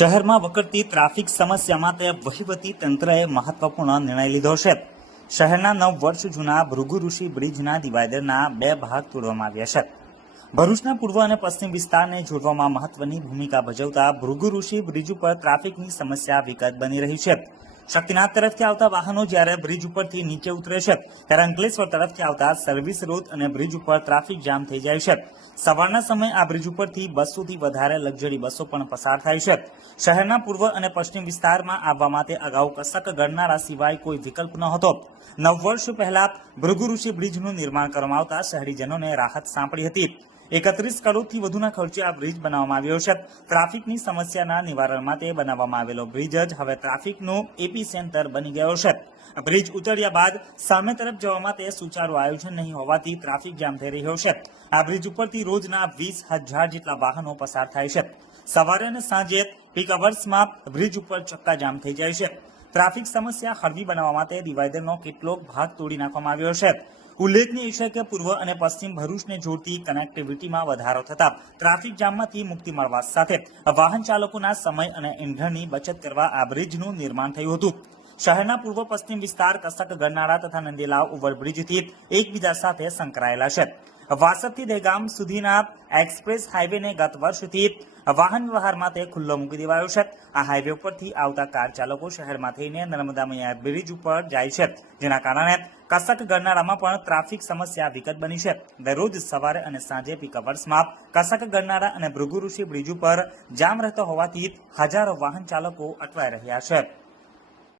શહેરમાં વકરતી ટ્રાફિક સમસ્યા માટે વહીવટી તંત્રએ મહત્વપૂર્ણ નિર્ણય લીધો છે. શહેરના નવ વર્ષ જૂના ભૃગુ ઋષિ બ્રિજના ડિવાઈડરના બે ભાગ તોડવામાં આવ્યા છે. ભરૂચના પૂર્વ અને પશ્ચિમ વિસ્તારને જોડવામાં મહત્વની ભૂમિકા ભજવતા ભૃગુ ઋષિ બ્રિજ ઉપર ટ્રાફિકની સમસ્યા વિકટ બની રહી છે. શક્તિનાથ તરફથી આવતા વાહનો જ્યારે બ્રિજ ઉપરથી નીચે ઉતરે છે, ત્યારે અંકલેશ્વર તરફથી આવતા સર્વિસ રોડ અને બ્રિજ ઉપર ટ્રાફિક જામ થઈ જાય છે. સવારના સમયે આ બ્રિજ ઉપરથી બસોથી વધારે લક્ઝરી બસો પણ પસાર થાય છે. શહેરના પૂર્વ અને પશ્ચિમ વિસ્તારમાં આવવા માટે અગાઉ કસક ગણનારા સિવાય કોઈ વિકલ્પ ન હતો નવ વર્ષ પહેલા ભૃગુ ઋષિ બ્રિજનું નિર્માણ કરવામાં આવતા શહેરીજનોને રાહત સાંપડી હતી. એકત્રીસ કરોડથી વધુના ખર્ચે આ બ્રિજ બનાવવામાં આવ્યો છે. ટ્રાફિકની સમસ્યાના નિવારણ માટે બનાવવામાં આવેલો બ્રિજ જ હવે ટ્રાફિકનું એપી સેન્ટર બની ગયો છે. બ્રિજ ઉતર્યા બાદ સામે તરફ જવા માટે સુચારું આયોજન નહીં હોવાથી ટ્રાફિક જામ થઈ રહ્યો છે. આ બ્રિજ ઉપરથી રોજના વીસ હજાર જેટલા વાહનો પસાર થાય છે. સવારે અને સાંજે પીક અવર્સમાં બ્રિજ ઉપર ચક્કાજામ થઈ જાય છે. ટ્રાફિક સમસ્યા હળવી બનાવવા માટે ડિવાઈડરનો કેટલોક ભાગ તોડી નાખવામાં આવ્યો છે. ઉલ્લેખનીય છે કે પૂર્વ અને પશ્ચિમ ભરૂચને જોડતી કનેક્ટિવિટીમાં વધારો થતા ટ્રાફિક જામમાંથી મુક્તિ મળવા સાથે વાહન ચાલકોના સમય અને ઇંધણની બચત કરવા આ બ્રિજનું નિર્માણ થયું હતું. શહેરના પૂર્વ પશ્ચિમ વિસ્તાર કસક ગરનાળા તથા નંદીલાવ ઓવરબ્રિજથી એકબીજા સાથે સંકળાયેલા છે. વાસદથી દહેગામ સુધીના એક્સપ્રેસ હાઈવેને ગત વર્ષથી વાહન વ્યવહાર માટે ખુલ્લો મૂકી દેવાયો છે. આ હાઈવે ઉપરથી આવતા કાર ચાલકો શહેરમાં થઈને નર્મદા મૈયા બ્રિજ ઉપર જાય છે, જેના કારણે કસક ગરનાળામાં પણ ટ્રાફિક સમસ્યા વિકટ બની છે. દરરોજ સવારે અને સાંજે પીક અવર્સમાં કસક ગરનાળા અને ભૃગુ ઋષિ બ્રિજ ઉપર જામ રહેતો હોવાથી હજારો વાહન ચાલકો અટવાઈ રહ્યા છે.